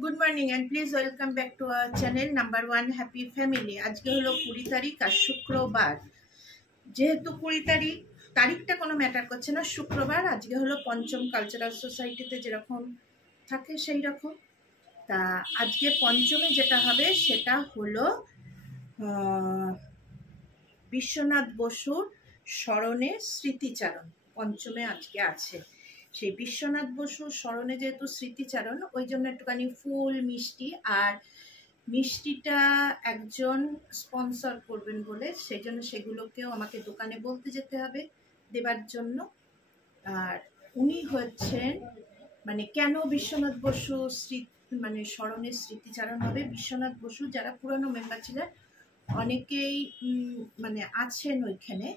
Good morning and please welcome back to our channel number 1 happy family. आज के hello 20 तारीख और शुक्रवार, जेहेतु 20 तारीख तारीखटा कोनो मैटार करছে না। शुक्रवार आज के हलो पंचम कल्चरल सोसाइटीते जेरकम থাকে সেই রকম। তা আজকে পঞ্চমে যেটা হবে সেটা হলো বিশ্বনাথ বসুর স্মরণে স্মৃতিচারণ। পঞ্চমে আজকে আছে সেই বিশ্বনাথ বসুর স্মরণে যেহেতু স্মৃতিচারণ, ওই জন্য একটুখানি ফুল মিষ্টি, আর মিষ্টিটা একজন স্পন্সর করবেন বলে সেই জন্য সেগুলোকেও আমাকে দোকানে বলতে যেতে হবে দেবার জন্য। আর উনি হচ্ছেন মানে কেন বিশ্বনাথ বসু মানে স্মরণে স্মৃতিচারণ হবে। বিশ্বনাথ বসু যারা পুরনো মেম্বার ছিলেন অনেকেই মানে আছেন ওইখানে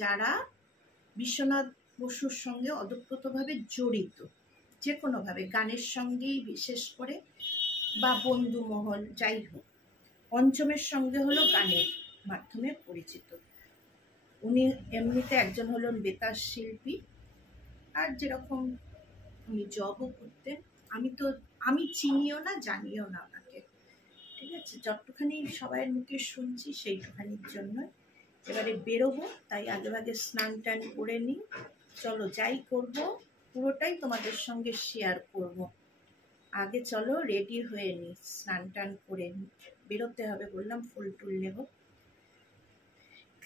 যারা বিশ্বনাথ বসুর সঙ্গে ওতপ্রোতভাবে জড়িত, যে কোনোভাবে গানের সঙ্গেই বিশেষ করে বা বন্ধু মহল যাই হোক। পঞ্চমের সঙ্গে হলো গানের মাধ্যমে পরিচিত। উনি এমনিতে একজন হলেন বেতার শিল্পী, আর যেরকম উনি জবও করতেন। আমি চিনিও না জানিও না ওনাকে, ঠিক আছে। যতখানি সবাই মুখে শুনছি সেইটুখানির জন্য এবারে বেরোবো, তাই আগে স্নান টান করে নিই। চলো যাই করব পুরোটাই তোমাদের সঙ্গে শেয়ার করব। আগে চলো রেডি হয়ে নিই, স্নান টান করে বেরোতে হবে, বললাম ফুল টুল নেব।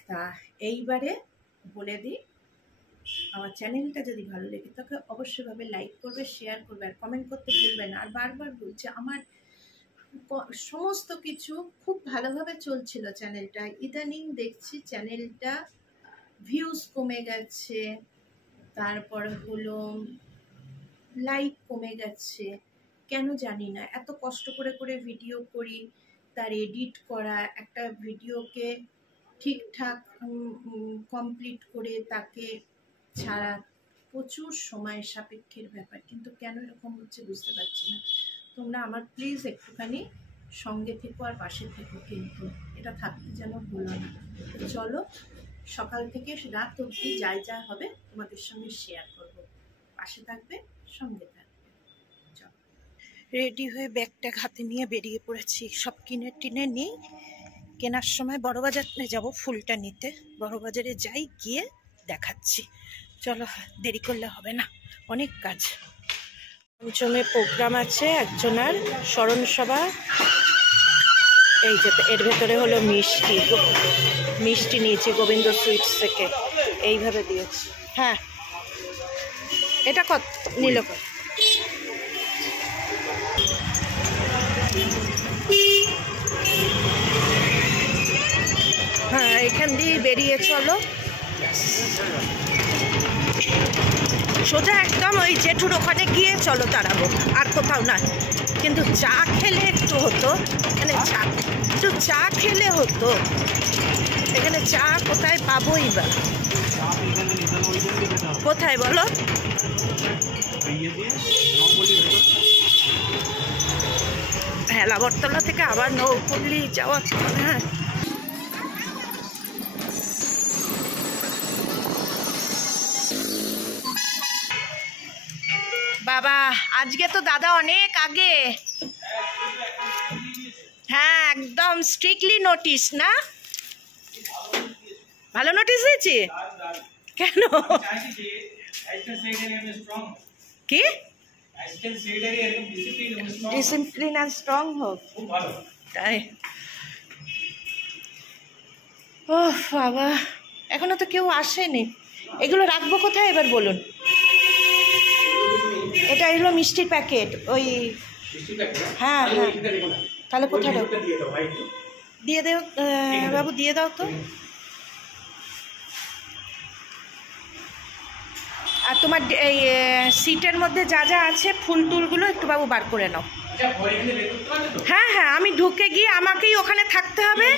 তা এইবারে বলে দিই, আমার চ্যানেলটা যদি ভালো লেগে থাকে অবশ্যইভাবে লাইক করবে, শেয়ার করবে, আর কমেন্ট করতে ভুলবে না। আর বারবার বলছে আমার সমস্ত কিছু খুব ভালোভাবে চলছিল চ্যানেলটা, ইদানিং দেখছি চ্যানেলটা ভিউজ কমে গেছে, তারপর হলো লাইক কমে গেছে, কেন জানি না। এত কষ্ট করে ভিডিও করি, তার এডিট করা, একটা ভিডিওকে ঠিকঠাক কমপ্লিট করে তাকে ছাড়া প্রচুর সময় সাপেক্ষের ব্যাপার, কিন্তু কেন এরকম হচ্ছে বুঝতে পারছি না। তোমরা আমার প্লিজ একটুখানি সঙ্গে থেকো আর পাশে থেকো, কিন্তু এটা থাকতে যেন ভুলো না। চলো সকাল থেকে রাত অবধি যা হবে তোমাদের সঙ্গে শেয়ার করব, পাশে থাকবে, সঙ্গে থাকবে। চলো রেডি হয়ে ব্যাগটা হাতে নিয়ে বেরিয়ে পড়েছি। সব কিনে টিনে নিই, কেনার সময় বড়বাজারে যাব ফুলটা নিতে। বড়বাজারে যাই, গিয়ে দেখাচ্ছি। চলো দেরি করলে হবে না, অনেক কাজ। পঞ্চমে প্রোগ্রাম আছে একজনের স্মরণ সভা। এই যে এর ভেতরে হলো মিষ্টি নিয়েছি গোবিন্দ সুইটস থেকে, এইভাবে দিয়েছি। হ্যাঁ এটা কত নিল? হ্যাঁ এখান দিয়ে বেরিয়ে চলো সোজা একদম ওই জেঠুর ওখানে গিয়ে চলো দাঁড়াবো, আর কোথাও না। কিন্তু চা খেলে একটু হতো, মানে একটু চা খেলে হতো। এখানে চা কোথায় পাবোই বা, কোথায় বলো? হেলাবরতলা থেকে আবার নৌপল্লী যাওয়ার। হ্যাঁ বাবা আজকে তো দাদা অনেক আগে। হ্যাঁ একদম স্ট্রিক্টলি নোটিশ না? ভালো নোটিশ হয়েছে কেন? কি ডিসিপ্লিন আর স্ট্রং হোক, তাই? ও বাবা এখনো তো কেউ আসেনি। এগুলো রাখবো কোথায় এবার বলুন? এটা হলো মিষ্টির প্যাকেট, ওই হ্যাঁ হ্যাঁ, তাহলে কোথায় দিয়ে দেও বাবু, দিয়ে দাও তো। আর তোমার এই সিটের মধ্যে যা যা আছে ফুল টুলগুলো একটু বাবু বার করে নাও। হ্যাঁ হ্যাঁ আমি ঢুকে গিয়ে আমাকেই ওখানে থাকতে হবে,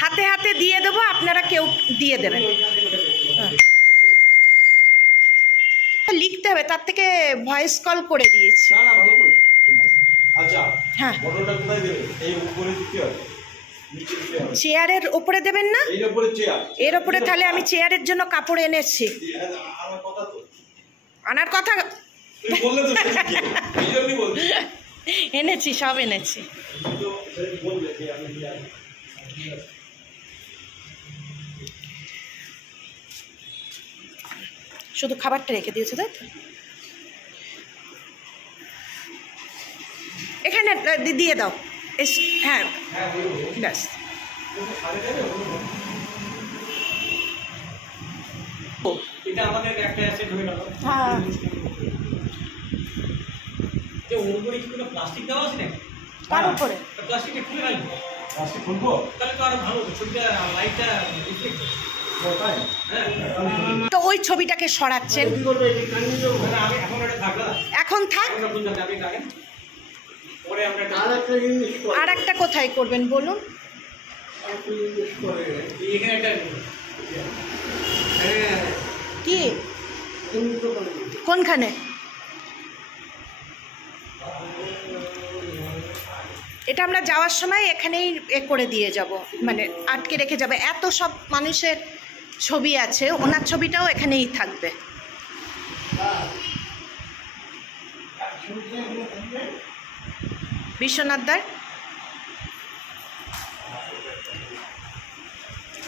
হাতে হাতে দিয়ে দেবো, আপনারা কেউ দিয়ে দেবেন। লিখতে হবে, তার থেকে ভয়েস কল করে দিয়েছি। হ্যাঁ চেয়ারের ওপরে দেবেন না? এর ওপরে তাহলে আমি চেয়ারের জন্য কাপড় এনেছি। আনার কথা এনেছি, সব এনেছি। শুধু খাবারটা রেখে দিয়েছে, তাই তো? এখানে দিয়ে দাও। হ্যাঁ ব্যাস। এটা আমাদের একটা অ্যাসেট হয়ে গেল। হ্যাঁ, যে ওর উপরে কি কোনো প্লাস্টিক দেওয়া আছে নাকি? তার উপরে প্লাস্টিকটা খুলে রাখবো। প্লাস্টিক খুলবো? তাহলে তো আরো ভালো হতো, ছবিটা লাইটটা রিফ্লেক্ট হবে। তো ওই ছবিটাকে সরাচ্ছেন। এখন থাক। আর একটা কোথায় করবেন বলুন? কি কোনখানে? এটা আমরা যাওয়ার সময় এখানেই করে দিয়ে যাব, মানে আটকে রেখে যাবে। এত সব মানুষের ছবি আছে, ওনার ছবিটাও এখানেই থাকবে। বিশ্বনাথ দার,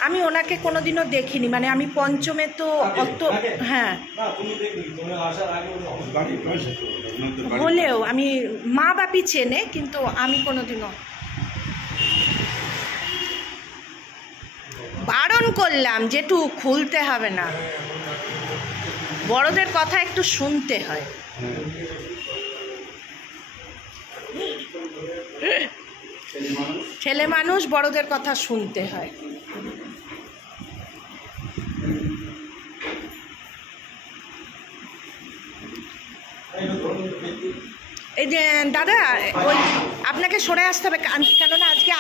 আমি ওনাকে কোনোদিনও দেখিনি, মানে আমি পঞ্চমে তো অত, হ্যাঁ হলেও আমি মা বাপি চেনে, কিন্তু আমি কোনোদিনও বারণ করলাম যেটু খুলতে হবে না, বড়দের কথা একটু শুনতে হয়। ছেলে মানুষ, বড়দের কথা শুনতে হয়। এই যে দাদা, ওই আপনাকে সরে আসতে হবে, কেননা আজকে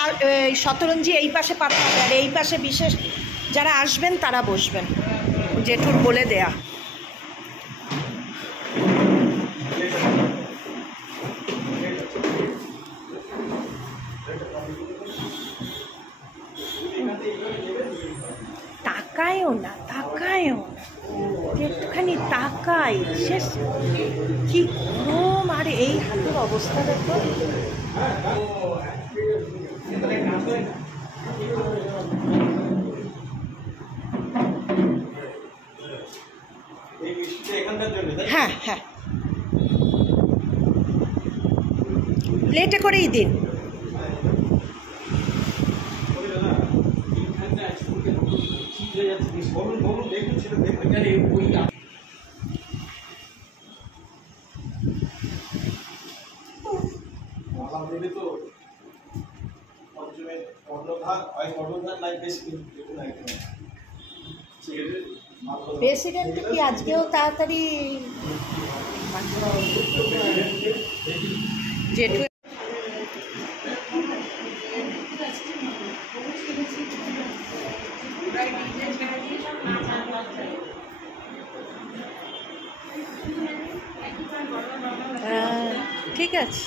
শতরঞ্জি এই পাশে পাতা হবে, আর এই পাশে বিশেষ যারা আসবেন তারা বসবেন, জেঠুর বলে দেয়া। তাকায়ও না, তাকায়ও না, একটুখানি তাকাই, শেষ কি গরম। আর এই হাতের অবস্থা দেখো। হ্যাঁ হ্যাঁ, প্লেটে করেই দিন। প্রেসিডেন্ট কি আজকেও তাড়াতাড়ি জেঠু? ঠিক আছে।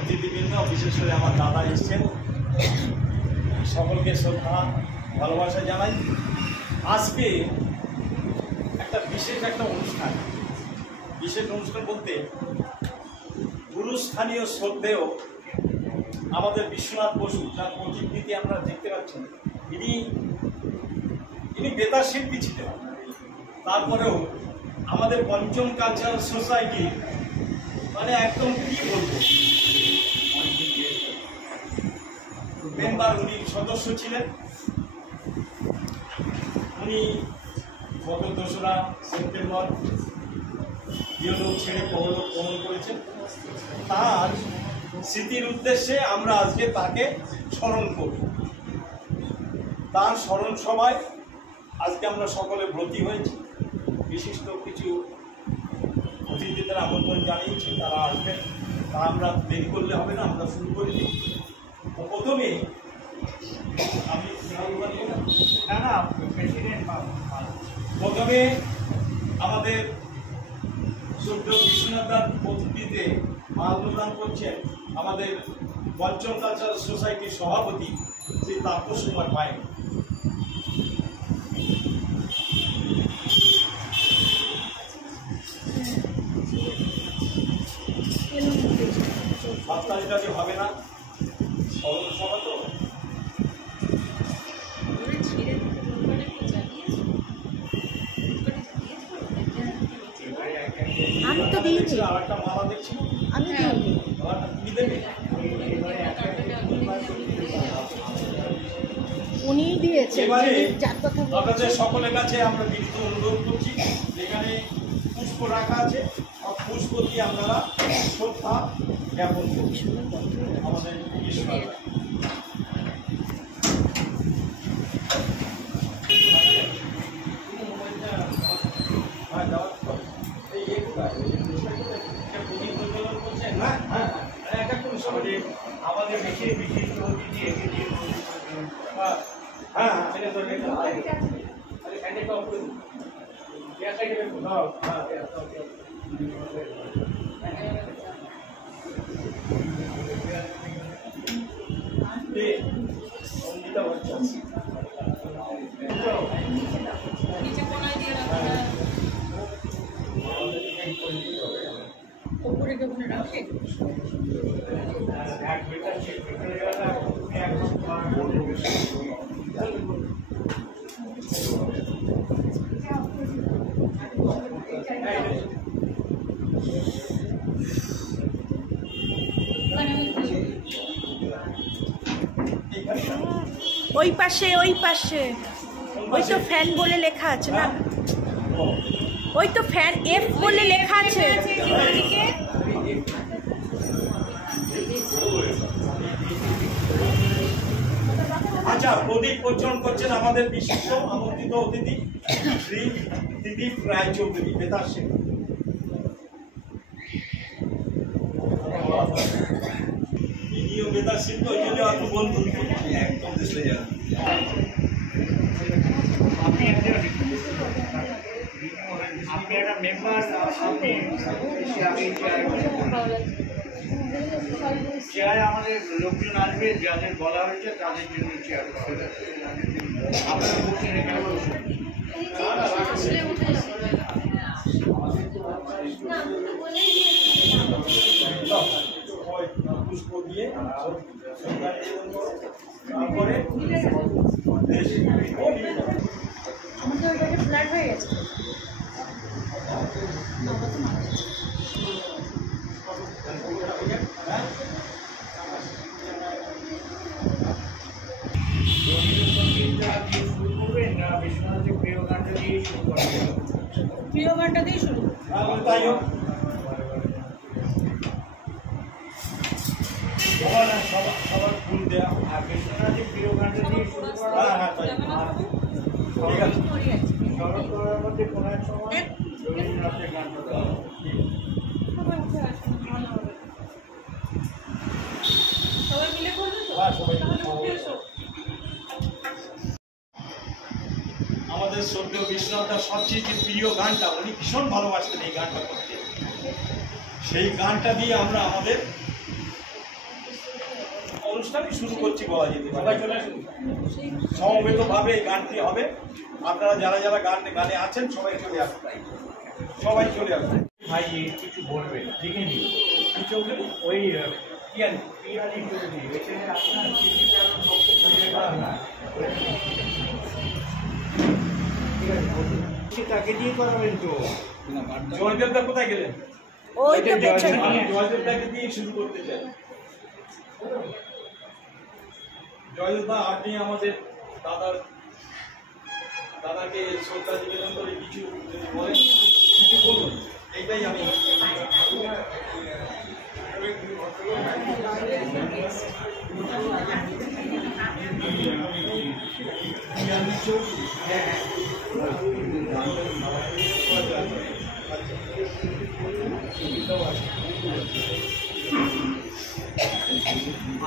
অতিথিবৃন্দ, বিশেষ করে আমার দাদা এসছেন, সকলকে শ্রদ্ধা ভালোবাসা জানাই। আজকে একটা বিশেষ অনুষ্ঠান, বিশেষ অনুষ্ঠান বলতে গুরুস্থানীয় শ্রদ্ধেয় আমাদের বিশ্বনাথ বসু, যার প্রতিকৃতি আমরা দেখতে পাচ্ছেন, ইনি বেতার শিল্পী ছিলেন। তারপরেও আমাদের পঞ্চম কালচারাল সোসাইটি, মানে একদম কি বলবো, মেম্বার, উনি সদস্য ছিলেন। উনি গত 2রা সেপ্টেম্বর ইহলোক ছেড়ে পরলোক গমন করেছেন। তার স্মৃতির উদ্দেশ্যে আমরা আজকে তাকে স্মরণ করি। তার স্মরণ সভায় আজকে আমরা সকলে ব্রতী হয়েছি। বিশিষ্ট কিছু অতিথিদের আমন্ত্রণ জানিয়েছি, তারা আসবেন। তা আমরা দেরি করলে হবে না, আমরা শুরু করে দিই। প্রথমে প্রথমে আমাদের শ্রদ্ধেয় বিশ্বনাথ দার প্রতিনিধিতে মাল্যদান করছেন আমাদের পঞ্চম কালচারাল সোসাইটির সভাপতি শ্রী তাপস কুমার পাইক। পেন্সিল আর একটা মালা দেখছি আমি মালাটা তুমি দেবে উনি দিয়েছেন। এবারে যার কথা আপনাদের সকলের কাছে আমরা বিনীত অনুরোধ করছি, যেখানে পুষ্প রাখা আছে পুষ্প দিয়ে আপনারা শ্রদ্ধা জ্ঞাপন করছি আমাদের ঈশ্বর। আমাদের বিশেষ বিশিষ্ট অতিথি এসেছে। হ্যাঁ ওপরে যখন রাখে ওই পাশে ওই তো ফ্যান বলে লেখা আছে না, ওই তো ফ্যান এফ বলে লেখা আছে। আচ্ছা, প্রদীপ প্রজ্বলন করছেন আমাদের বিশিষ্ট আমন্ত্রিত অতিথি শ্রী দিলীপ রায়চৌধুরী, বেতার শিল্পী। ইনিও বেতার শিল্পী, ওই জন্য এত বন্ধু একদম দেশে যান। আপনি একটা মেম্বার, আপনি চেয়ার আমাদের লোকজন আসবে, যাদের বলা হয়েছে তাদের জন্য চেয়ার আপনারা বসেন, এখানে বসুন। পুষ্প দিয়ে তারপরে ফ্ল্যাট হয়ে গেছে। প্রিয় গানটা দিয়ে শুরু। তাই হোক, সবার ফুল দেওয়া। আর বিশ্বনাথের প্রিয় গানটা দিয়ে শুরু করা। হ্যাঁ তাই ঠিক আছে। শরৎ করার মধ্যে কোনো এক সময় রবীন্দ্রনাথের গানটা দেওয়া হবে। সবাই মিলে করবেন তো? হ্যাঁ, সবাই। আমাদের শ্রদ্ধেয় বিশ্বনাথের সবচেয়ে যে প্রিয় গানটা, উনি ভীষণ ভালোবাসতেন এই গানটা করতে, সেই গানটা দিয়ে আমরা আমাদের অনুষ্ঠানই শুরু করছি বলা যেতে পারে। সমবেতভাবে এই গানটি হবে। আপনারা যারা যারা গানে আছেন সবাই চলে আসবেন, সবাই চলে আসবেন। ভাই কিছু বলবেন, লিখে নিন কিছু। ওই পিয়ালি চৌধুরী, এখানে আপনার তাকে দিয়ে করাবেন তো। জয়দেবদা কোথায় গেলেন? ওই তো পেছনে। আমি জয়দেবদাকে দিয়ে শুরু করতে চাই। জয়দেবদা, আপনি আমাদের দাদাকে শ্রদ্ধা নিবেদন করে কিছু যদি বলেন, কিছু বলুন। এইটাই আমি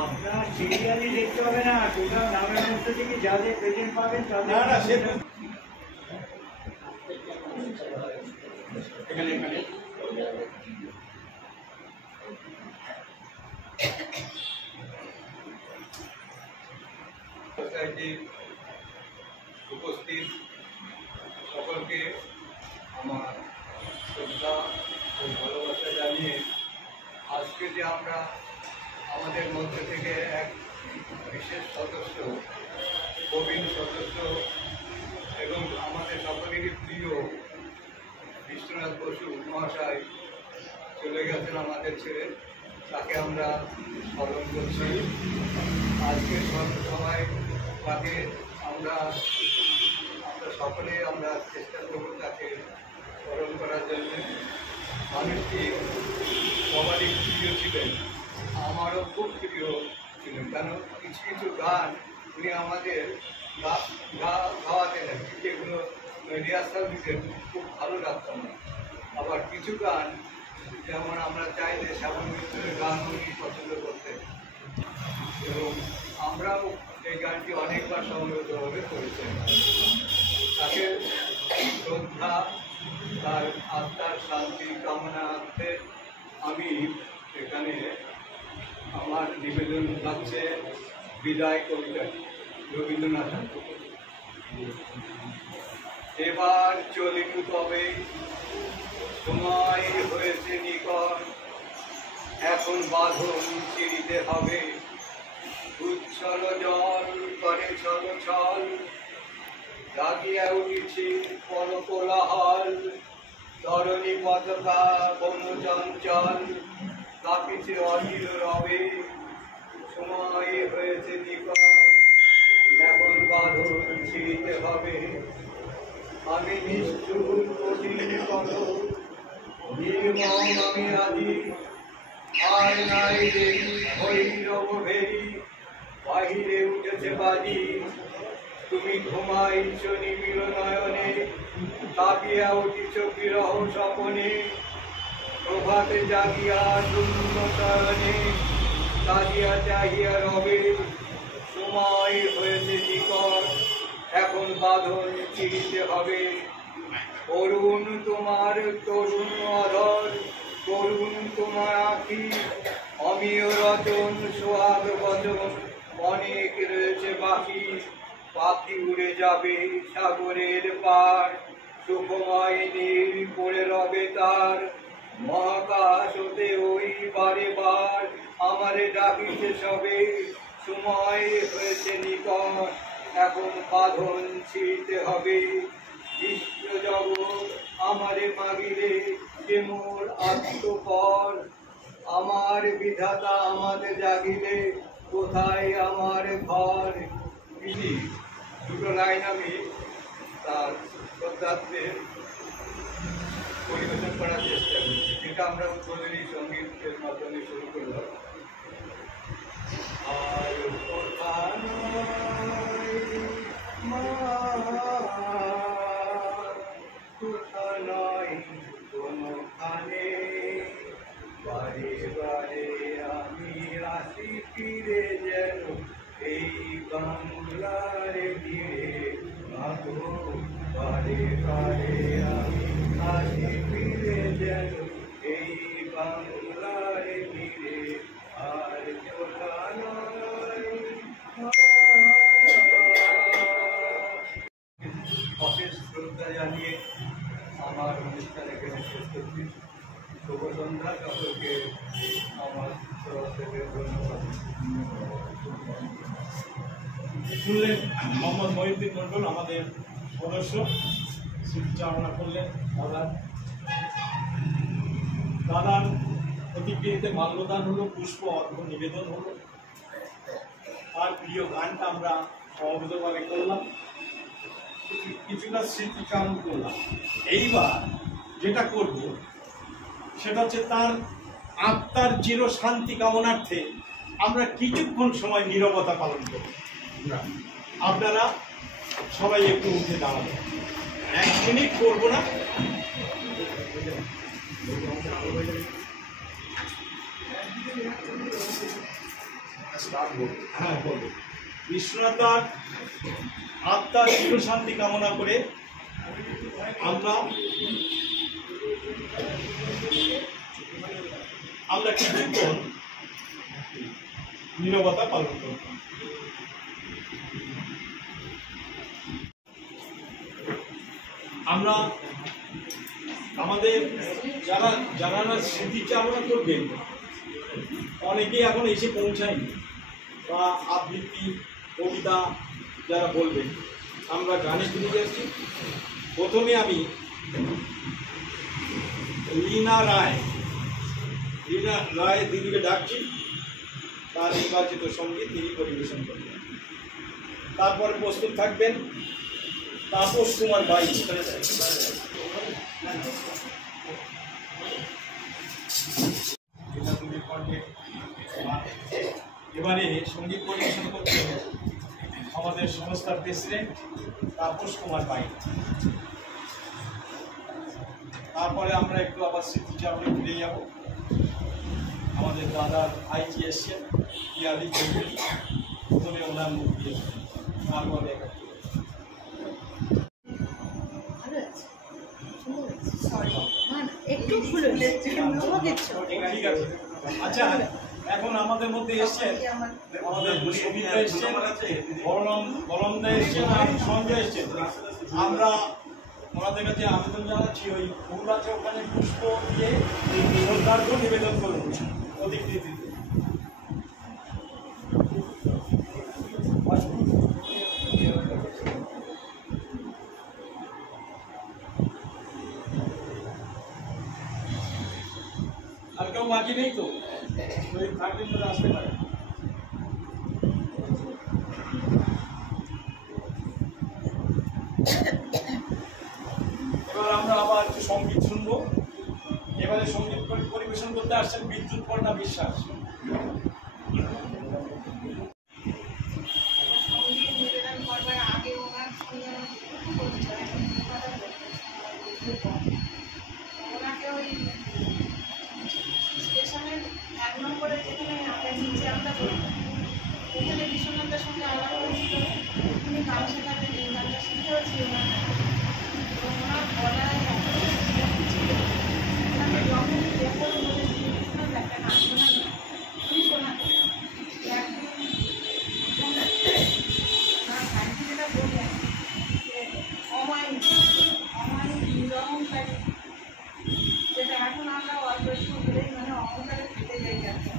আপনার সিরিয়ালি দেখতে হবে না, টোটাল নামের মধ্যে থেকে যাদের প্রেজেন্ট পাবেন তাদের। না সে এখানে সোসাইটির উপস্থিত সকলকে আমার শ্রদ্ধা ও ভালোবাসা জানিয়ে আজকে যে আমরা আমাদের মধ্যে থেকে এক বিশেষ সদস্য, প্রবীণ সদস্য এবং আমাদের সকলেরই প্রিয় বিশ্বনাথ বসু মহাশয় চলে গেছেন আমাদের ছেড়ে, তাকে আমরা স্মরণ করছি। আজকে সবাই তাকে আমরা সকলে আমরা চেষ্টা করব তাকে স্মরণ করার জন্য। মানুষটি সবারই প্রিয় ছিলেন, আমারও খুব প্রিয় ছিলেন, কেন কিছু কিছু গান উনি আমাদের গাওয়াতেন, যেগুলো রিহার্সাল দিতেন, খুব ভালো লাগতাম না। আবার কিছু গান যেমন আমরা চাইলে শ্যামল মিত্রের গান উনি পছন্দ করতেন, এবং আমরাও এই গানটি অনেকবার সমবেতভাবে করেছেন। তাকে শ্রদ্ধা, তার আত্মার শান্তি কামনার্থে আমি এখানে আমার নিবেদন থাকছে বিদায় কবিতা রবীন্দ্রনাথ ঠাকুর। এবার চলিব তবে, সময় হয়েছে নিকট, এখন বাঁধন ছিঁড়িতে হবে, উচ্ছল জল করে ছল ছল, জাগিয়া উঠেছি পরকোলাহল, ধরণী পতাকা বন চঞ্চল, কাঁপিছে অধীর রবে, সময় হয়েছে নিকট, এখন বাঁধন ছিঁড়িতে হবে। আমি নিষ্ঠুর কঠিন কত, নির্মম আমি আদি, আর নাই দেরি ভৈরব ভেরি, বাহিরে উঠেছে বাজি, তুমি ঘুমাইছ নিবিড় নয়নে, কাঁপিয়া উঠিছ বিরহ স্বপনে, প্রভাতে জাগিয়া শূন্য শয়নে, কাঁদিয়া চাহিয়া রবে, সময় হয়েছে নিকট, এখন বাঁধন ছিঁড়িতে হবে। করুণ তোমার তরুণ অধর, করুণ তোমার আঁখি, অমিয় রচন সোহাগ বচন, অনেক রয়েছে বাকি, পাখি উড়ে যাবে সাগরের পার, সুখময় নীল পড়ে রবে তার, মহাকাশ হতে ওই বারে বার, আমারে ডাকিতে সবে, সময় হয়েছে নিকট, এখন বাঁধন ছিঁড়তে হবে। বিশ্ব জগৎ আমারে মাগিলে, যে মোর আত্মপর, আমার বিধাতা আমাদের জাগিলে, কোথায় আমার ঘর। দুটো লাইন আমি তার শ্রদ্ধার্থে পরিবেশন করার চেষ্টা করছি, যেটা আমরা উদ্বোধনী সঙ্গীতের মাধ্যমে শুরু করলাম। আর কথা নয় মা, কথা নয় কোনখানে, বারে বারে আমি আসি ফিরে যেন এই বাংলার ঘিরে, মাগো বারে বারে আমি আসি ফিরে যেন এই বাংলার ঘিরে, আর কথা নয়। অশেষ শ্রদ্ধা জানিয়ে আমার অনুষ্ঠান এখানে শেষ করছি। শুভ সন্ধ্যা, সকলকে আমার তরফ থেকে ধন্যবাদ। শুনলেন মোহাম্মদ মহিউদ্দিন মন্ডল, আমাদের সদস্য, স্মৃতিচারণা করলেন দাদার প্রতিক্রিয়াতে মাল্যদান হলো, পুষ্প অর্ঘ্য নিবেদন হলো, আর প্রিয় গানটা আমরা সমবেতভাবে করলাম, কিছুটা স্মৃতিচারণ করলাম। এইবার যেটা করব সেটা হচ্ছে তার আত্মার চির শান্তি কামনার্থে আমরা কিছুক্ষণ সময় নীরবতা পালন করব। আপনারা সবাই একটু উঠে দাঁড়াবেন, 1 মিনিট করবো না। হ্যাঁ বলবো। বিশ্বনাথার আত্মার চির শান্তি কামনা করে আমরা কিছুক্ষণ নীরবতা পালন করব। আমরা আমাদের যারা স্মৃতিচারণা করবেন, অনেকেই এখন এসে পৌঁছায়নি, বা আবৃত্তি কবিতা যারা বলবেন, আমরা গানে ফিরে যাচ্ছি। প্রথমে আমি লীনা রায় রীনা রায় দিদিকে ডাকছি, তার নির্বাচিত সঙ্গীত তিনি পরিবেশন করবেন। তারপরে প্রস্তুত থাকবেন তাপস কুমার বাই। এবারে সঙ্গীত পরিবেশন করতে আমাদের সংস্থার প্রেসিডেন্ট তাপস কুমার বাই। তারপরে আমরা একটু আবার স্মৃতিচারণে ফিরে যাব। আমাদের দাদার আইজি এসছেন, পিয়ালি চৌধুরী, প্রথমে ওনার মুখ দিয়ে, তারপরে একটু ভুল হয়েছে। ঠিক আছে। আচ্ছা, এখন আমাদের মধ্যে এসছেন আমাদের সবিতা এসছেন, বলন্দা এসছেন আর সঞ্জয় এসছেন। আমরা ওনাদের কাছে আবেদন জানাচ্ছি ওই ফুল আছে ওখানে পুষ্প দিয়ে শ্রদ্ধার্ঘ নিবেদন করুন অধিকৃতিতে। আর কেউ বাকি নেই তো? ওই থাকবেন তো আসতে পারে। এবার আমরা আবার একটু সঙ্গীত শুনবো। এবারে সঙ্গীত পরিবেশন করতে আসছেন বিদ্যুৎ পর্ণা বিশ্বাস। ওনাকে ওই স্টেশনের 1 নম্বরে যেখানে আমরা নিচে আমরা করি, ওখানে বিশ্বনাথের সঙ্গে আলাপ হয়েছিল। উনি গান শেখাতেন, এই গানটা শিখেওছি ওনার। ওনার গলায় ছিল ওনাকে যখন যখন বলেছি বিশ্বনাথ একটা গান শোনাই, উনি শোনাতেন। একদিন ওনার ভাইকে যেটা বললেন যে অমায়িক নিরহংকারী, যেটা এখন আমরা অল্প একটু বলেই মানে অহংকারে ফেটে যাই যাচ্ছে।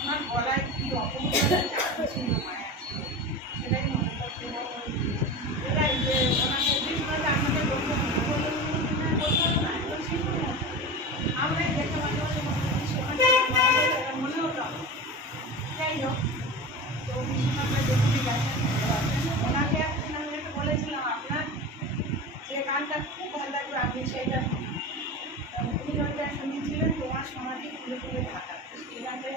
ওনার গলায় কি অপমানের চাকরি ছিল, মায়া ছিল, সেটাই মনে করতে হবে। এটাই যে ওনাকে বিশ্বনাথে আমাদের বলতে না, একদম শিখুন। আমরাই দেখতে পাচ্ছি মনে হতো। যাই হোক, তো বিশ্বনাথে যখনই গেছেন ওনাকে একদিন আমি একটু বলেছিলাম আপনার যে গানটা খুব ভালো লাগবে আপনি সেইটা উনি ওইটা শুনেছিলেন, তোমার সমাধি খুলে খুলে ঢাকা, সেই গানটাই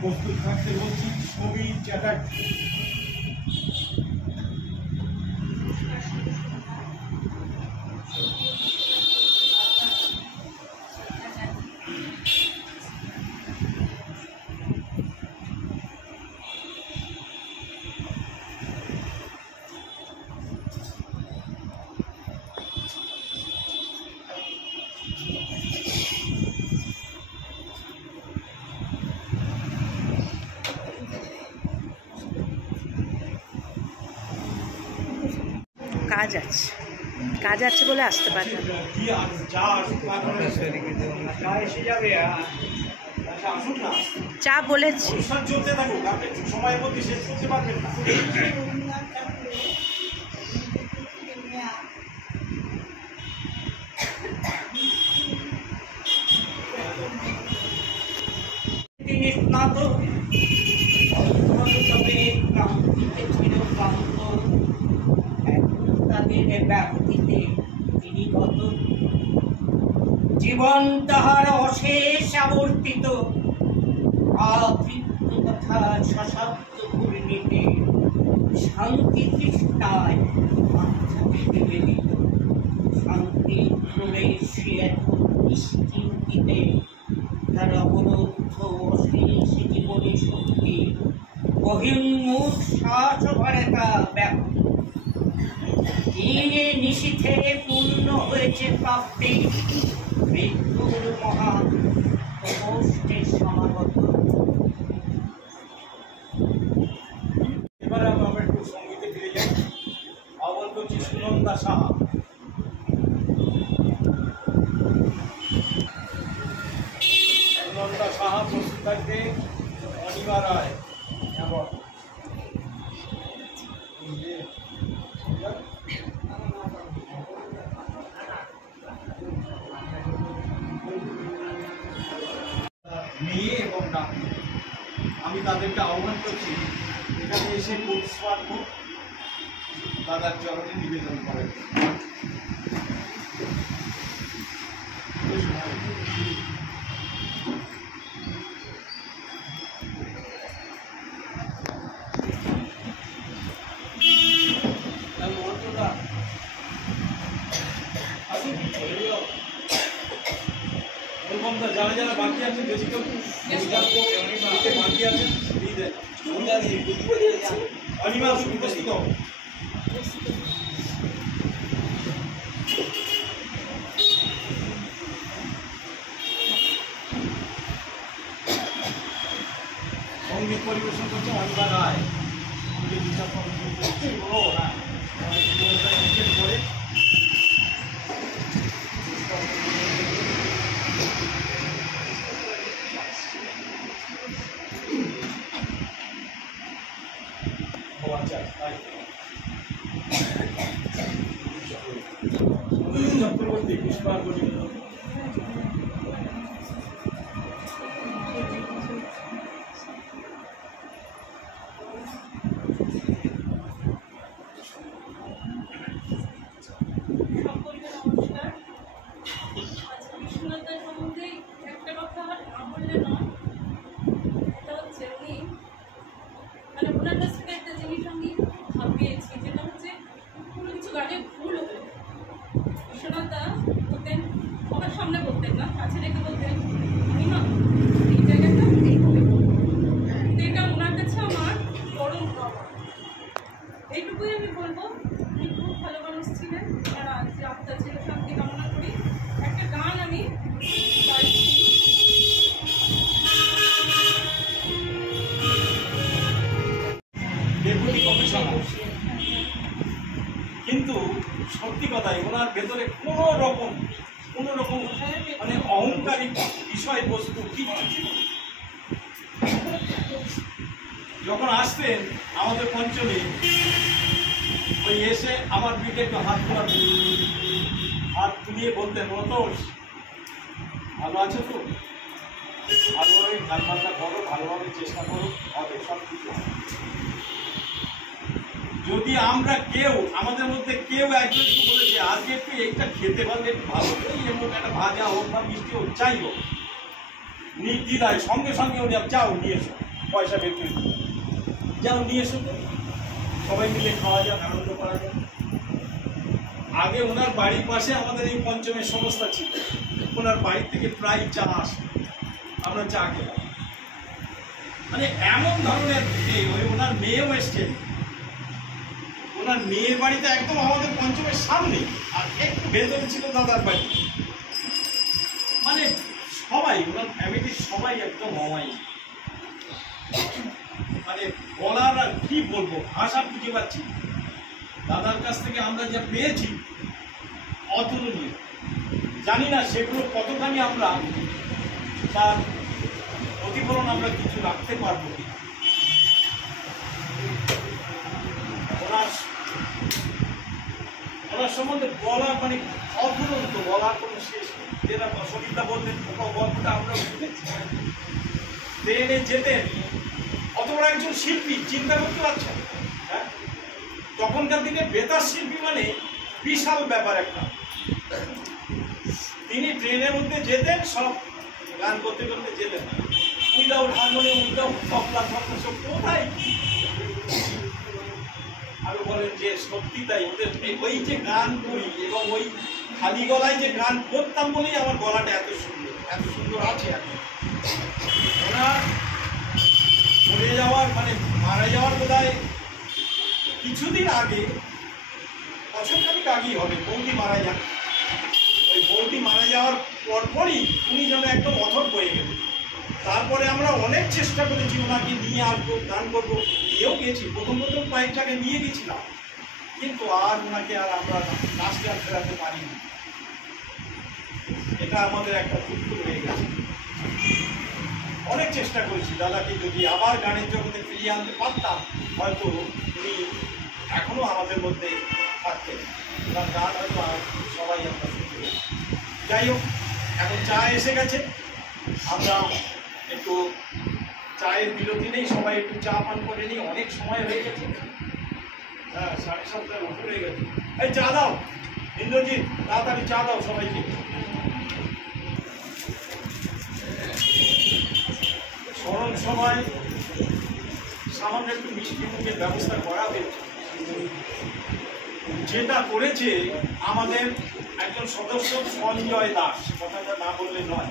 প্রস্তুত থাকতে বলছি সমীর চ্যাটার্জি। কাজ আছে বলে আসতে পারবে না। কি চা এসে যাবে। আসুন না, চা বলেছি। অনুষ্ঠান চলতে থাকুক, আপনি সময়ের মধ্যে শেষ করতে পারবেন না। তিনি স্নাতক তাদের ব্যাপ্তিতে তিনি কত জীবন তাহার অশেষ আবর্তিত আতৃপ্ত তথা সশব্দ ঘূর্ণিতে শান্তি তৃষ্ণায় আত্মাকে নিবেদিত শান্তি প্রবেশে এখন নিশ্চিন্তিতে তার অবরুদ্ধ অশেষ জীবনী শক্তি বহির্মুখ শ্বাস ভরে তা ব্যাপ্ত দিনে নিশীথে পূর্ণ হয়েছে প্রাপ্তি মৃত্যুর মহা প্রকোষ্ঠে সমাগত। এবারে আমরা একটু সঙ্গীতে ফিরে যাই। আহ্বান করছি সুনন্দা সাহা। সুনন্দা সাহা প্রস্তুত থাকবে, অনিমা রায় এবং এখানে এসে পুষ্পার্ঘ দাদার চরণে নিবেদন করেন। যারা যারা বাকি আছে বেশি কেউ বাকি আছে অনিমা উপস্থিত হও। সঙ্গীত পরিবেশন করছে অনিমা রায়। করে চক্রবর্তী পুষ্পার্ঘ নিবেদন। এইটুকুই আমি বলবো, উনি খুব ভালো মানুষ ছিলেন। আর আজ আপনার ছেলে শান্তি কামনা করি। একটা গান আমি গাইছি। ডেপুটি কমিশনার, কিন্তু সত্যি কথাই ওনার ভেতরে কোনো রকম মানে অহংকারী বিষয়বস্তু কিছু ছিল। যখন আসতেন আমাদের অঞ্চলে, ওই এসে আমার পিঠে একটু হাত তুলিয়ে বলতেন, অতোষ ভালো আছে তো, ভালোভাবে গান বাজনা করো, ভালোভাবে চেষ্টা করো, হবে সব কিছু। যদি আমরা কেউ আমাদের মধ্যে কেউ একজন বলেছে আজকে একটু এইটা খেতে পারলে একটু ভালো, এমন একটা ভাজা হোক বা মিষ্টি হোক, যাই হোক, নির্দ্বিধায় সঙ্গে সঙ্গে উনি যাও নিয়ে এসো, পয়সা বের করে যাও নিয়ে এসো, সবাই মিলে খাওয়া যাক, আনন্দ করা যাক। আগে ওনার বাড়ির পাশে আমাদের এই পঞ্চমের সংস্থা ছিল, ওনার বাড়ি থেকে প্রায় চা আসে, আমরা চা খেলাম। মানে এমন ধরনের ওনার মেয়েও এসছেন, ওনার মেয়ের বাড়িতে একদম আমাদের পঞ্চমের সামনে, আর একটু ভেতরে ছিল দাদার বাড়ি। মানে সবাই ওনার ফ্যামিলির সবাই একদম অমাই, মানে বলার আর কি বলবো, ভাষা খুঁজে পাচ্ছি। দাদার কাছ থেকে আমরা যা পেয়েছি অতুলনীয়। জানি না সেগুলো কতখানি আমরা তার প্রতিফলন আমরা কিছু রাখতে পারবো কি। ওনার সম্বন্ধে বলার মানে অফুরন্ত, বলার কোনো শেষ নেই। যেটা সবিতা বলতেন গল্পটা আমরা শুনেছি, ট্রেনে যেতেন, অত বড় একজন শিল্পী, চিন্তা করতে পারছেন? হ্যাঁ, তখনকার দিনে বেতার শিল্পী মানে বিশাল ব্যাপার একটা। তিনি ট্রেনের মধ্যে যেতেন, সব গান করতে করতে যেতেন, উইদাউট হারমোনিয়াম, উইদাউট তবলা, সব কোথায়। আরো বলেন যে সত্যি তাই, ওদের ওই যে গান করি এবং ওই খালি গলায় যে গান করতাম বলেই আমার গলাটা এত সুন্দর আছে। এখন ওনার মরে যাওয়ার মানে মারা যাওয়ার বোধহয় কিছুদিন আগে, বছরখানিক আগেই হবে, বৌদি মারা যান। ওই বৌদি মারা যাওয়ার পরপরই উনি যেন একদম অথর হয়ে গেলেন। তারপরে আমরা অনেক চেষ্টা করেছি ওনাকে নিয়ে আসবো, গান করবো, নিয়েও গেছি, প্রথম কয়েকটাকে নিয়ে গেছিলাম, কিন্তু আর ওনাকে আর আমরা লাস্টে আর ফেরাতে পারিনি। এটা আমাদের একটা দুঃখ হয়ে গেছে। অনেক চেষ্টা করেছি দাদাকে যদি আবার গানের জগতে ফিরিয়ে আনতে পারতাম, হয়তো উনি এখনো আমাদের মধ্যে থাকতেন, ওনার গান হয়তো সবাই আমরা শুনতে। যাই হোক, এখন চা এসে গেছে, আমরা একটু চায়ের বিরতি নেই, সবাই একটু চা পান করে নিই, অনেক সময় হয়ে গেছে। হ্যাঁ, 7:30 উপরে হয়ে গেছে। এই চা দাও ইন্দ্রজিৎ, তাড়াতাড়ি চা দাও সবাইকে। স্মরণ সভায় সামান্য একটু মিষ্টি মুখের ব্যবস্থা করা হয়েছে। যেটা করেছে আমাদের একজন সদস্য সঞ্জয় দাস, কথাটা না বললে নয়।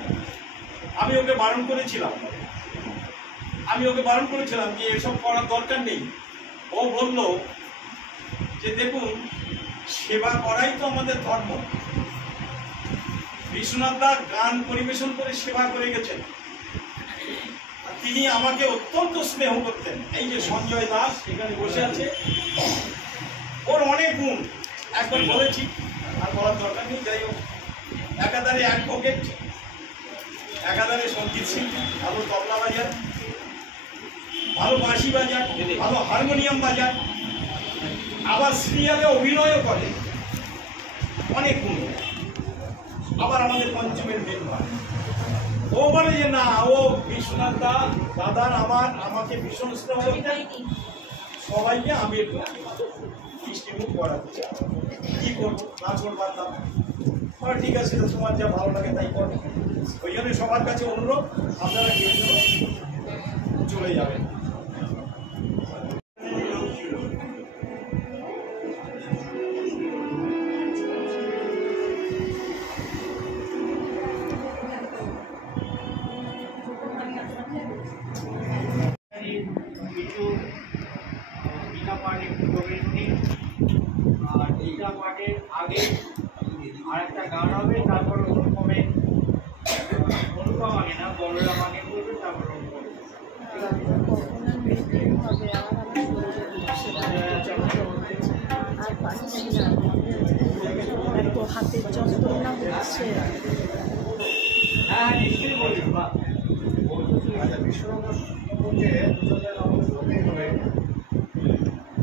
আমি ওকে বারণ করেছিলাম যে এসব করার দরকার নেই। ও বলল যে দেখুন, সেবা করাই তো আমাদের ধর্ম। বিশ্বনাথ দা গান পরিবেশন করে সেবা করে গেছেন। তিনি আমাকে অত্যন্ত স্নেহ করতেন। এই যে সঞ্জয় দাস এখানে বসে আছে, ওর অনেক গুণ, একবার বলেছি, আর বলার দরকার নেই। যাই হোক, একাধারে অ্যাডভোকেট, একাধারে সঙ্গীত শিল্পী, ভালো তবলা বাজার, ভালো বাঁশি বাজার, ভালো হারমোনিয়াম বাজার, আবার সিরিয়ালে অভিনয়ও করে, অনেক গুণ। আবার আমাদের পঞ্চমের মেম্বার। ও বলে যে না, ও বিশ্বনাথ দাদার আমাকে ভীষণ স্নেহ করতেন, সবাইকে আমি মিষ্টি মুখ করাচ্ছি। কি করবো, না করবার না, ঠিক আছে, তোমার যা ভালো লাগে তাই করো। ওই জন্য সবার কাছে অনুরোধ, আপনারা চলে যাবেন। কিছু গীতা পাঠের প্রবৃত্তি, আর গীতা পাঠের আগে আরেকটা গান হবে, তারপর অনুপমে অনুপম আগে না, বলরাম আগে করবে, তারপর অনুপম। হাতের যন্ত্রণা হচ্ছে। হ্যাঁ, নিশ্চয়ই বলবেন। বা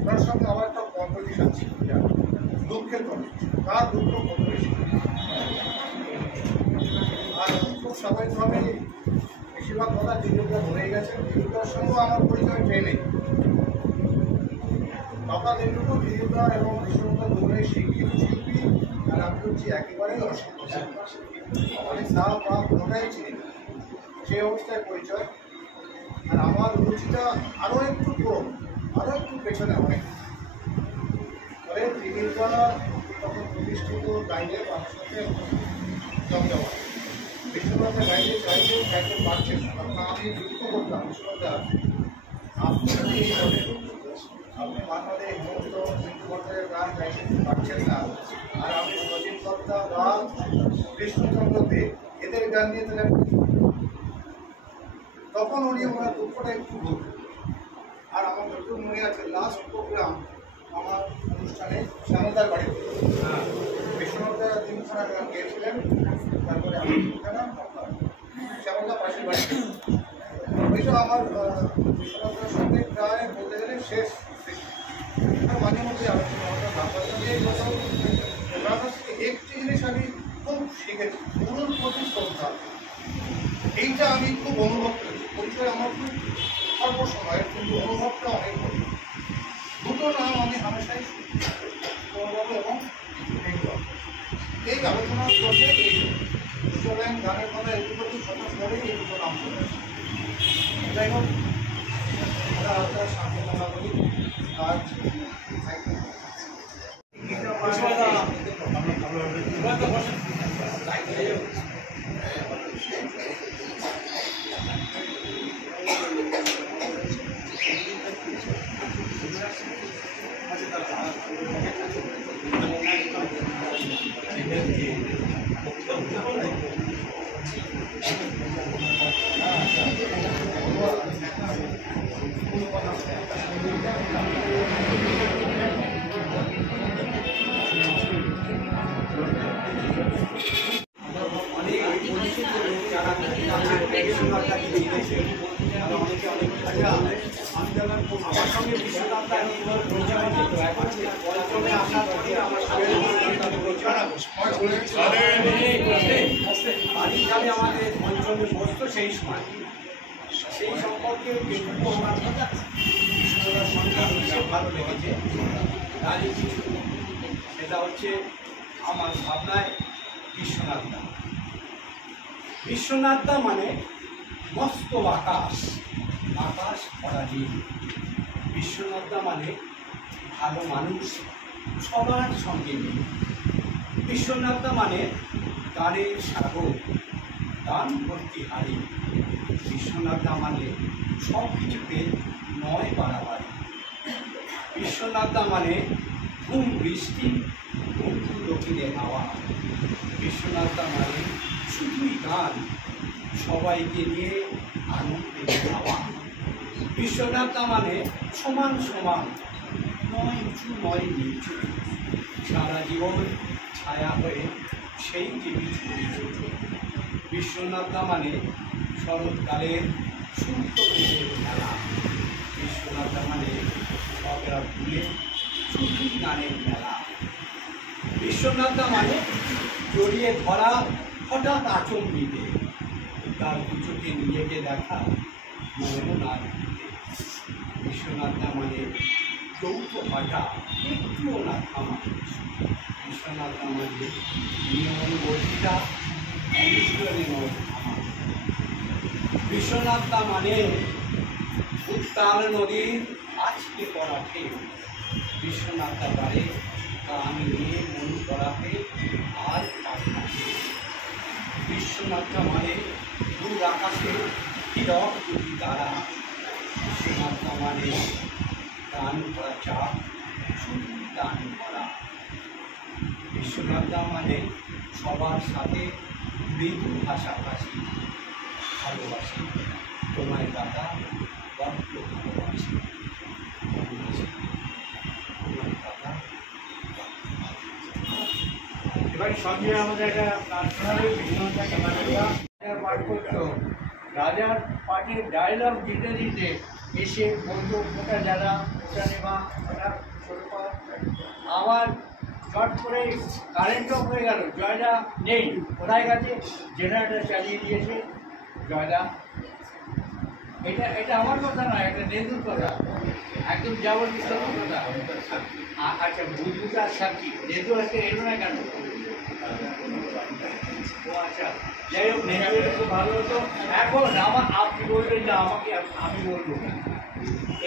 তার সঙ্গে আমার একটা কম্পিটিশন ছিল, দুঃখের কম্পিটিশন, কার দুঃখ কত বেশি। আর খুব স্বাভাবিকভাবে বেশিরভাগ কথা দিদিরা ধরেই গেছেন। দিদিদার সঙ্গেও আমার পরিচয় ট্রেনে। তফাৎ এটুকু, দিদিদা এবং বিষ্ণুদা দুজনেই শিক্ষিত শিল্পী, আর আমি হচ্ছি একেবারেই অশিক্ষিত। অনেক সাল বা কোনোটাই চিনি না, সেই অবস্থায় পরিচয়। আর আমার রুচিটা আরও একটু কম, আরও একটু পেছনে অনেক। ফলে দিদিদা তখন প্রতিষ্ঠিত গাইলে আমার সাথে জমজমা, বিষ্ণুদাকে গাইতে পারছেন না। তখন আমি যুক্ত করতাম, বিষ্ণুদা আপনি যদি এই বলেন আপনি মানবাদে হিমন্ত বিষ্ণুভট্টাচার্যের গান গাইতে পারছেন না, আর আমি সচিন কর্তা বা কৃষ্ণচন্দ্র দেব এদের গান নিয়ে তাহলে তখন উনি ওনার দুঃখটা একটু বলতেন। আর আমার যতটুকু মনে আছে, লাস্ট প্রোগ্রাম আমার অনুষ্ঠানে শ্যামলদার বাড়িতে বিষ্ণুদার 3খানা গান গিয়েছিলেন, তারপরে আমি 3খানা, শ্যামলদা পাশের বাড়িতে। ওইটা আমার বিষ্ণুদার সঙ্গে প্রায় বলতে গেলে শেষ। মাঝে মধ্যে আলোচনা ওনার কাছ থেকে একটি জিনিস আমি খুব শিখেছি, গুরুর প্রতি শ্রদ্ধা। এইটা আমি খুব অনুভব করি। পরিচয় আমার খুব অল্প সময়ের, কিন্তু অনুভবটা অনেক করি। দুটো নাম আমি হামেশাই সৌরভ এবং রিঙ্গল। এই আলোচনা করলে এই দুটো লাইন গানের কথা এগুলো সমাজ করেই এই দুটো নাম চলে আসে। যাই হোক, আমরা আপনার সামনে কথা বলি। আজ আমার সঙ্গে বিশ্বনাথ পঞ্চমে আসা থেকে আমার সঙ্গে আমাদের পঞ্চমে বসতো সেই সময় সেই সম্পর্কে যেটুকু আমার বিশ্বনাথ সঙ্গে বিশেষ ভালো লেগেছে তার কিছু, সেটা হচ্ছে আমার ভাবনায় বিশ্বনাথ দা। বিশ্বনাথ দা মানে মস্ত আকাশ, আকাশ ভরা নীল। বিশ্বনাথ দা মানে ভালো মানুষ, সবার সঙ্গে মিল। বিশ্বনাথ দা মানে গানের সাগর, গান ভর্তি হারি। বিশ্বনাথ দা মানে সব কিছুতে নয় বাড়াবাড়ি। বিশ্বনাথ দা মানে ধুম বৃষ্টি, বন্ধু দক্ষিণে হাওয়া। বিশ্বনাথ দা মানে শুধুই গান, সবাইকে নিয়ে আনন্দে খাওয়া। বিশ্বনাথ দা মানে সমান সমান, নয় উঁচু নয় নিচু, সারা জীবন ছায়া হয়ে সেই যে বিছু। বিশ্বনাথ দা মানে শরৎকালের সূর্য মেঘের খেলা। বিশ্বনাথ দা মানে ঝগড়া ভুলে শুধুই গানের মেলা। বিশ্বনাথ দা মানে জড়িয়ে ধরা হঠাৎ আচম্বিতে, তার দুচোখে নিজেকে দেখা মনও না দিতে। বিশ্বনাথ দা মানে চৌথ হাঁটা, একটুও না থামা। বিশ্বনাথ দা মানে নিয়ম বর্ষিতা, অনুশীলনে নয় থামা। বিশ্বনাথ দা মানে উত্তাল নদীর আজকে পড়া ঢেউ। বিশ্বনাথ দা পারে গান নিয়ে মন করাতে আর পাখা। বিশ্বনাথ দা মানে দূর আকাশে হীরক দুটি তারা। বিশ্বনাথ দা মানে গান করা চাপ, শুধু গান করা। বিশ্বনাথ দা মানে সবার সাথে মৃদু ভাষাভাষী। ভালোবাসি তোমায় দাদা, বড্ড ভালোবাসি। এবার সঙ্গে আমাদের একটা পাঠ করতো, রাজার পার্টির ডায়লগ দিতে দিতে এসে বলতো ওটা দাদা, ওটা নেবা, ওটা ছোটো পা। আবার শর্ট করে কারেন্ট অফ হয়ে গেল, জয়দা নেই, কোথায় গেছে? জেনারেটার চালিয়ে দিয়েছে জয়দা। এটা আমার কথা নয়, একটা নেদুর কথা, একদম যাবতীয় কথা। আচ্ছা, বুধবুটার সাক্ষী নেদু আজকে এলো না কেন? ও আচ্ছা, যাই হোক, নেদু খুব ভালো হতো। এখন আপনি বলবেন না, আমি বলবো।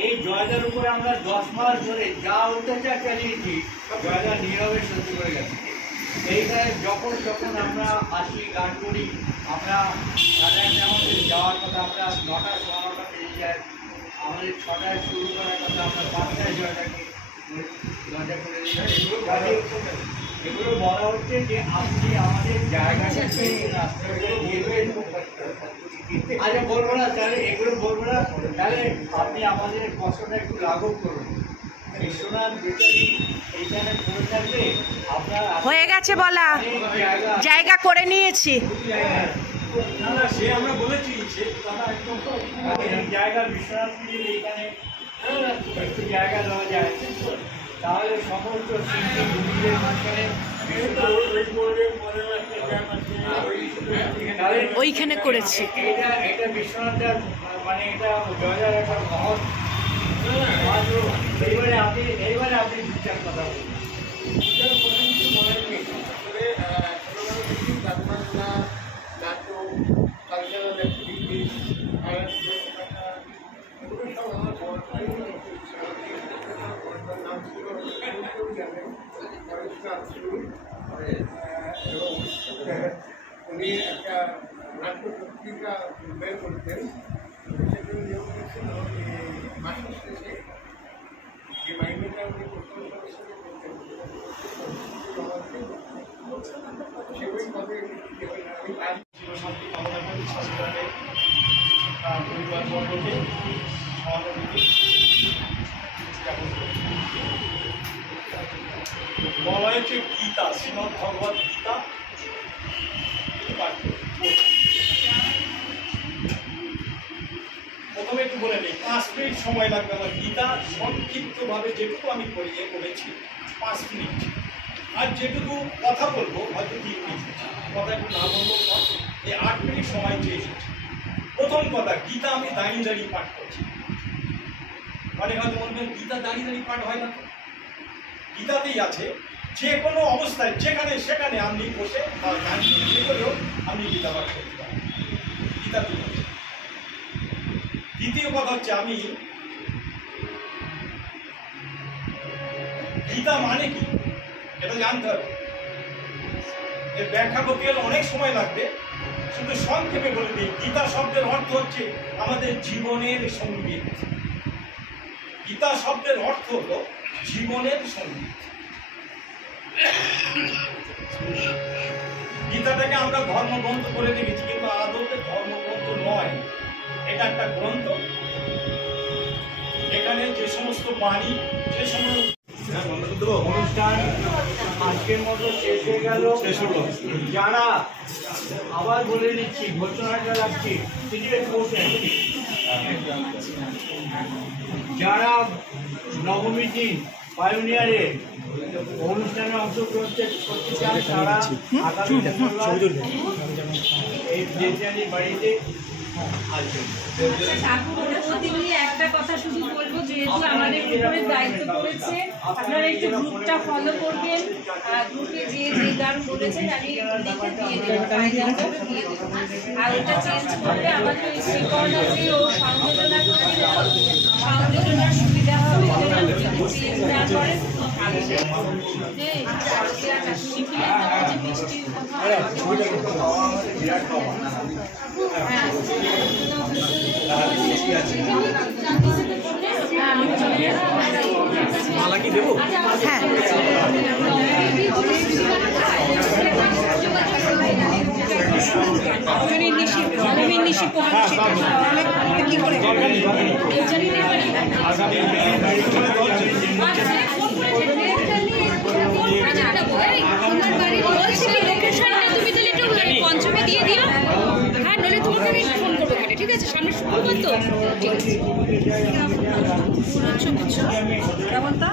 এই জয়দার উপরে আমরা 10 মাস ধরে যা অত্যাচার চালিয়েছি, জয়দা নীরবে সহ্য করে গেছে। এইখানে যখন আমরা আসি, গান করি, আমরা আমাদের যাওয়ার কথা, আমরা 9টার সময়টা পেয়ে যাই, আমাদের 6টায় শুরু করার কথা, আমরা 5টায় জয়দাকে দরজা করে দিই। এগুলো বলা হচ্ছে যে আপনি আমাদের জায়গাটা আচ্ছা বলবো না, তাহলে এগুলো বলবো না, তাহলে আপনি আমাদের কষ্টটা একটু লাঘব করুন। বিশ্বনাথ বেচারি এইখানে পড়ে থাকবে, আপনার হয়ে গেছে বলা, জায়গা করে নিয়েছি। না না, সে আমরা বলেছি, সে কথা একদম জায়গা বিশ্বনাথ এইখানে একটু জায়গা দেওয়া যায়, তাহলে সমস্ত শিল্পীদের মাঝখানে ওইখানে করেছি। এটা বিশ্বনাথের মানে এটা জয়দার একটা মহৎ। এইবারে আপনি ঠিকঠাক কথা বলুন। উনি একটা নাট্য পত্রিকা বের করতেন, সেখানে নিয়ম করেছিল যে মাসের শেষে যে মাইনেটা উনি প্রথম সদস্যকে করতেন সেগুলি কবে আমি আজ চিরশান্তি কামনা করি সরকারের পরিবারবর্গকে সহানুভূতি জ্ঞাপন করি। বলা হয়েছে গীতা, শ্রীমদ্ ভগবত গীতা পাঠ করি। প্রথমে একটু বলে নিই, 5 মিনিট সময় লাগবে আমার গীতা সংক্ষিপ্তভাবে যেটুকু আমি পড়িয়ে বলেছি 5 মিনিট, আর যেটুকু কথা বলবো হয়তো 3 মিনিট, কথা একটু না বলবো, এই 8 মিনিট সময় চেয়ে এসেছি। প্রথম কথা, গীতা আমি দাঁড়িয়ে দাঁড়িয়ে পাঠ করছি। অনেক হয়তো বলবেন গীতা দাঁড়িয়ে দাঁড়িয়ে পাঠ হয় না। গীতাতেই আছে যে কোনো অবস্থায় যেখানে সেখানে আপনি বসে বা দাঁড়িয়ে যে করেও আপনি গীতা পাঠ করতে পারেন। গীতাতেই আছে। দ্বিতীয় কথা হচ্ছে, আমি গীতা মানে কি এটা জানতে হবে। এর ব্যাখ্যা করতে গেলে অনেক সময় লাগবে, শুধু সংক্ষেপে বলে দিই। গীতা শব্দের অর্থ হচ্ছে আমাদের জীবনের সঙ্গীত। গীতা শব্দের অর্থ হলো জীবনের সঙ্গীত। গীতাটাকে আমরা ধর্মগ্রন্থ করে রেখেছি, কিন্তু আদতে ধর্মগ্রন্থ নয়, এটা একটা গ্রন্থ। এখানে যে সমস্ত বাণী, যে সমস্ত অনুষ্ঠান আজকের মতো শেষ হয়ে গেল। যারা, আবার বলে দিচ্ছি, ঘোষণাটা রাখছি, যারা নবমী দিন পাইওনিয়ারে অনুষ্ঠানে অংশগ্রহণ করতে চান তারা আগামী এই দেবযানীর বাড়িতে আসবেন। একটা কথা শুধু বলবো, যেহেতু আমাদের উপরে দায়িত্ব পড়েছে, আপনারা একটু গ্রুপটা ফলো করবেন। গ্রুপে যে গান বলেছেন আমি লিখে দিয়ে দেবো, দিয়ে দেবো। আর ওটা চেঞ্জ করলে আমাদের ওই শ্রীকর্ণ যে ও সংযোজনা করছিল, সংযোজনার সুবিধা হবে। চেঞ্জ না করেন মালা কি দেবো? হ্যাঁ, পঞ্চমে দিয়ে দিও। হ্যাঁ, নইলে তোমাকে আমি ফোন করবো, ঠিক আছে? সামনে শুক্রবার তো, ঠিক আছে। কেমন তা?